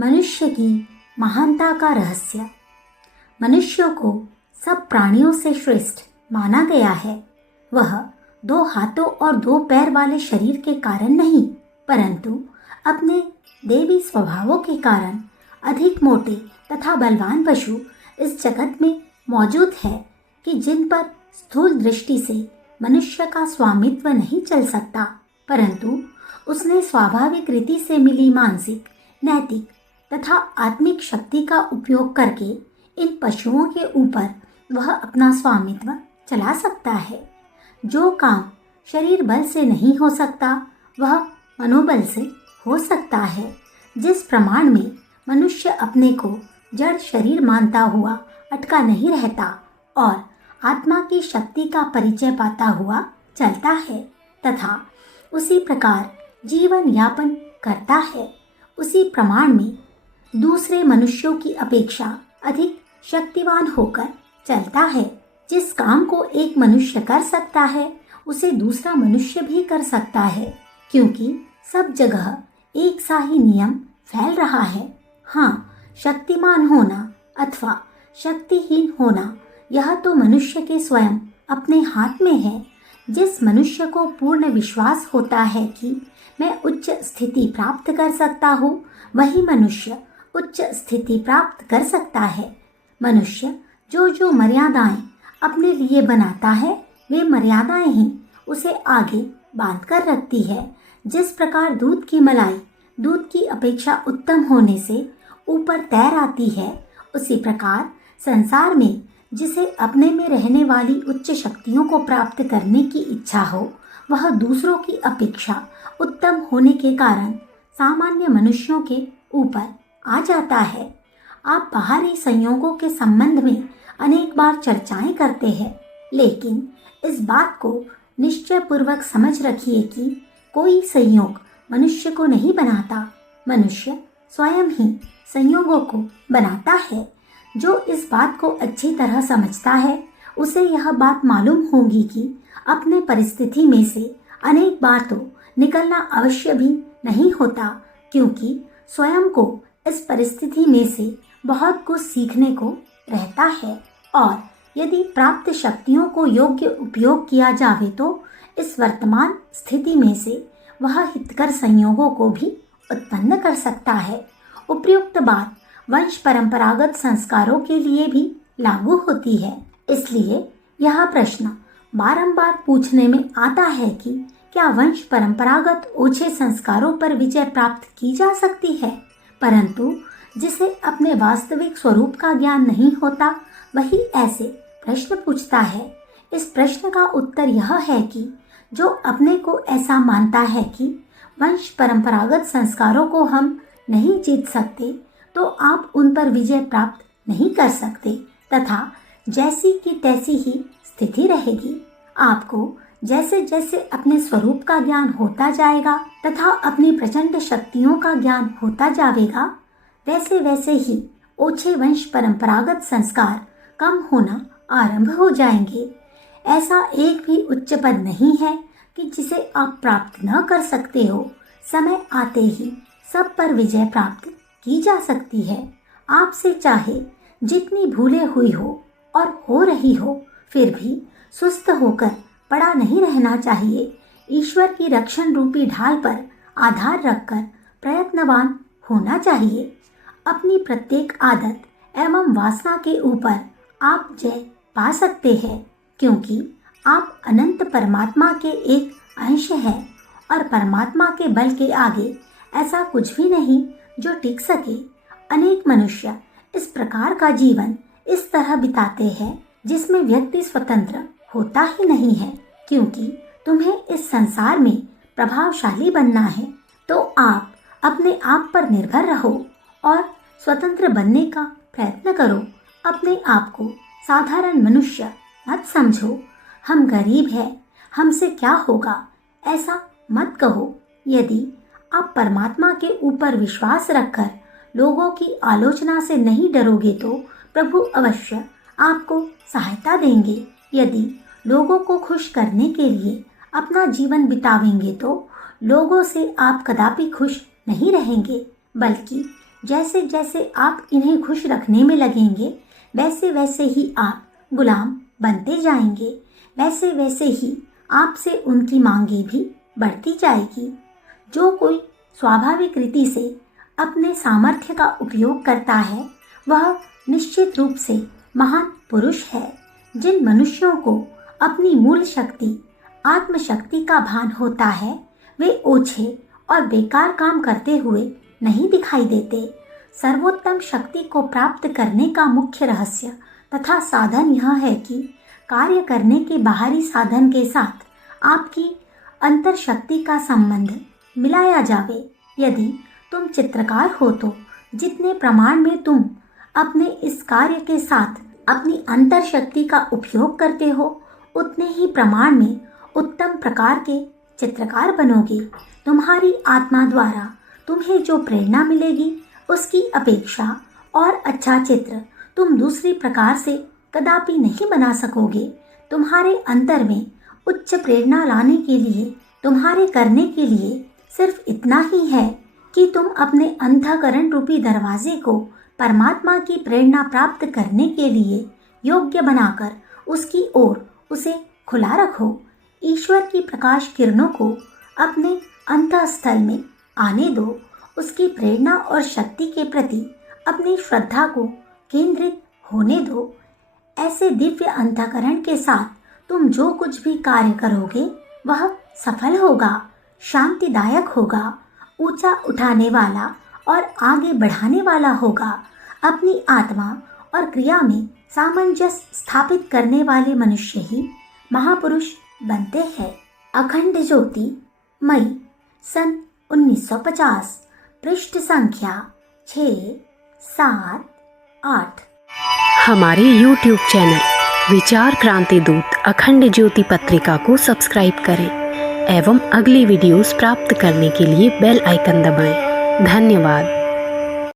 मनुष्य की महानता का रहस्य। मनुष्य को सब प्राणियों से श्रेष्ठ माना गया है। वह 2 हाथों और 2 पैर वाले शरीर के कारण नहीं, परंतु अपने देवी स्वभावों के कारण अधिक मोटे तथा बलवान पशु इस जगत में मौजूद है कि जिन पर स्थूल दृष्टि से मनुष्य का स्वामित्व नहीं चल सकता, परंतु उसने स्वाभाविक रीति से मिली मानसिक, नैतिक तथा आत्मिक शक्ति का उपयोग करके इन पशुओं के ऊपर वह अपना स्वामित्व चला सकता है। जो काम शरीर बल से नहीं हो सकता, वह मनोबल से हो सकता है। जिस प्रमाण में मनुष्य अपने को जड़ शरीर मानता हुआ अटका नहीं रहता और आत्मा की शक्ति का परिचय पाता हुआ चलता है तथा उसी प्रकार जीवन यापन करता है, उसी प्रमाण में दूसरे मनुष्यों की अपेक्षा अधिक शक्तिवान होकर चलता है। जिस काम को एक मनुष्य कर सकता है, उसे दूसरा मनुष्य भी कर सकता है, क्योंकि सब जगह एक सा ही नियम फैल रहा है। हाँ, शक्तिमान होना अथवा शक्तिहीन होना यह तो मनुष्य के स्वयं अपने हाथ में है। जिस मनुष्य को पूर्ण विश्वास होता है कि मैं उच्च स्थिति प्राप्त कर सकता हूँ, वही मनुष्य उच्च स्थिति प्राप्त कर सकता है। मनुष्य जो मर्यादाएं अपने लिए बनाता है, वे मर्यादाएं ही उसे आगे बांध कर रखती है। जिस प्रकार दूध की मलाई दूध की अपेक्षा उत्तम होने से ऊपर तैर आती है, उसी प्रकार संसार में जिसे अपने में रहने वाली उच्च शक्तियों को प्राप्त करने की इच्छा हो, वह दूसरों की अपेक्षा उत्तम होने के कारण सामान्य मनुष्यों के ऊपर आ जाता है। आप बाहरी संयोगों के संबंध में अनेक बार चर्चाएं करते हैं, लेकिन इस बात को निश्चय पूर्वक समझ रखिए कि कोई संयोग मनुष्य को नहीं बनाता, मनुष्य स्वयं ही संयोगों को बनाता है। जो इस बात को अच्छी तरह समझता है, उसे यह बात मालूम होगी कि अपने परिस्थिति में से अनेक बार तो निकलना अवश्य भी नहीं होता, क्योंकि स्वयं को इस परिस्थिति में से बहुत कुछ सीखने को रहता है और यदि प्राप्त शक्तियों को योग्य उपयोग किया जावे तो इस वर्तमान स्थिति में से वह हितकर संयोगों को भी उत्पन्न कर सकता है। उपयुक्त बात वंश परंपरागत संस्कारों के लिए भी लागू होती है। इसलिए यह प्रश्न बारंबार पूछने में आता है कि क्या वंश परंपरागत ओछे संस्कारों पर विजय प्राप्त की जा सकती है? परंतु जिसे अपने वास्तविक स्वरूप का ज्ञान नहीं होता, वही ऐसे प्रश्न पूछता है। इस प्रश्न का उत्तर यह है कि जो अपने को ऐसा मानता है कि वंश परंपरागत संस्कारों को हम नहीं जीत सकते, तो आप उन पर विजय प्राप्त नहीं कर सकते तथा जैसी की तैसी ही स्थिति रहेगी। आपको जैसे जैसे अपने स्वरूप का ज्ञान होता जाएगा तथा अपनी प्रचंड शक्तियों का ज्ञान होता जाएगा, वैसे वैसे ही ओछे वंश परंपरागत संस्कार कम होना आरंभ हो जाएंगे। ऐसा एक भी उच्च पद नहीं है कि जिसे आप प्राप्त न कर सकते हो। समय आते ही सब पर विजय प्राप्त की जा सकती है। आपसे चाहे जितनी भूले हुई हो और हो रही हो, फिर भी सुस्त होकर पड़ा नहीं रहना चाहिए। ईश्वर की रक्षण रूपी ढाल पर आधार रखकर प्रयत्नवान होना चाहिए। अपनी प्रत्येक आदत एवं वासना के ऊपर आप जय पा सकते हैं, क्योंकि आप अनंत परमात्मा के एक अंश हैं और परमात्मा के बल के आगे ऐसा कुछ भी नहीं जो टिक सके। अनेक मनुष्य इस प्रकार का जीवन इस तरह बिताते हैं जिसमें व्यक्ति स्वतंत्र होता ही नहीं है। क्योंकि तुम्हें इस संसार में प्रभावशाली बनना है, तो आप अपने आप पर निर्भर रहो और स्वतंत्र बनने का प्रयत्न करो। अपने आप को साधारण मनुष्य मत समझो। हम गरीब हैं, हमसे क्या होगा, ऐसा मत कहो। यदि आप परमात्मा के ऊपर विश्वास रखकर लोगों की आलोचना से नहीं डरोगे, तो प्रभु अवश्य आपको सहायता देंगे। यदि लोगों को खुश करने के लिए अपना जीवन बितावेंगे, तो लोगों से आप कदापि खुश नहीं रहेंगे, बल्कि जैसे जैसे आप इन्हें खुश रखने में लगेंगे, वैसे वैसे ही आप गुलाम बनते जाएंगे, वैसे वैसे ही आपसे उनकी मांगे भी बढ़ती जाएगी। जो कोई स्वाभाविक रीति से अपने सामर्थ्य का उपयोग करता है, वह निश्चित रूप से महान पुरुष है। जिन मनुष्यों को अपनी मूल शक्ति आत्मशक्ति का भान होता है, वे ओछे और बेकार काम करते हुए नहीं दिखाई देते। सर्वोत्तम शक्ति को प्राप्त करने का मुख्य रहस्य तथा साधन यह है कि कार्य करने के बाहरी साधन के साथ आपकी अंतर शक्ति का संबंध मिलाया जावे। यदि तुम चित्रकार हो तो जितने प्रमाण में तुम अपने इस कार्य के साथ अपनी अंतर शक्ति का उपयोग करते हो, उतने ही प्रमाण में उत्तम प्रकार के चित्रकार बनोगे। तुम्हारी आत्मा द्वारा तुम्हें जो प्रेरणा मिलेगी, उसकी अपेक्षा और अच्छा चित्र तुम दूसरी प्रकार से कदापि नहीं बना सकोगे। तुम्हारे अंतर में उच्च प्रेरणा लाने के लिए, तुम्हारे करने के लिए सिर्फ इतना ही है कि तुम अपने अंतःकरण रूपी दरवाजे को परमात्मा की प्रेरणा प्राप्त करने के लिए योग्य बनाकर उसकी ओर उसे खुला रखो। ईश्वर की प्रकाश किरणों को अपने अंतःस्थल में आने दो। उसकी प्रेरणा और शक्ति के प्रति अपनी श्रद्धा को केंद्रित होने दो। ऐसे दिव्य अंतःकरण के साथ तुम जो कुछ भी कार्य करोगे, वह सफल होगा, शांतिदायक होगा, ऊंचा उठाने वाला और आगे बढ़ाने वाला होगा। अपनी आत्मा और क्रिया में सामंजस्य स्थापित करने वाले मनुष्य ही महापुरुष बनते हैं। अखंड ज्योति, मई सन 1950, पृष्ठ संख्या 6, 7, 8। हमारे YouTube चैनल विचार क्रांति दूत अखंड ज्योति पत्रिका को सब्सक्राइब करें एवं अगली वीडियोस प्राप्त करने के लिए बेल आइकन दबाएं। धन्यवाद।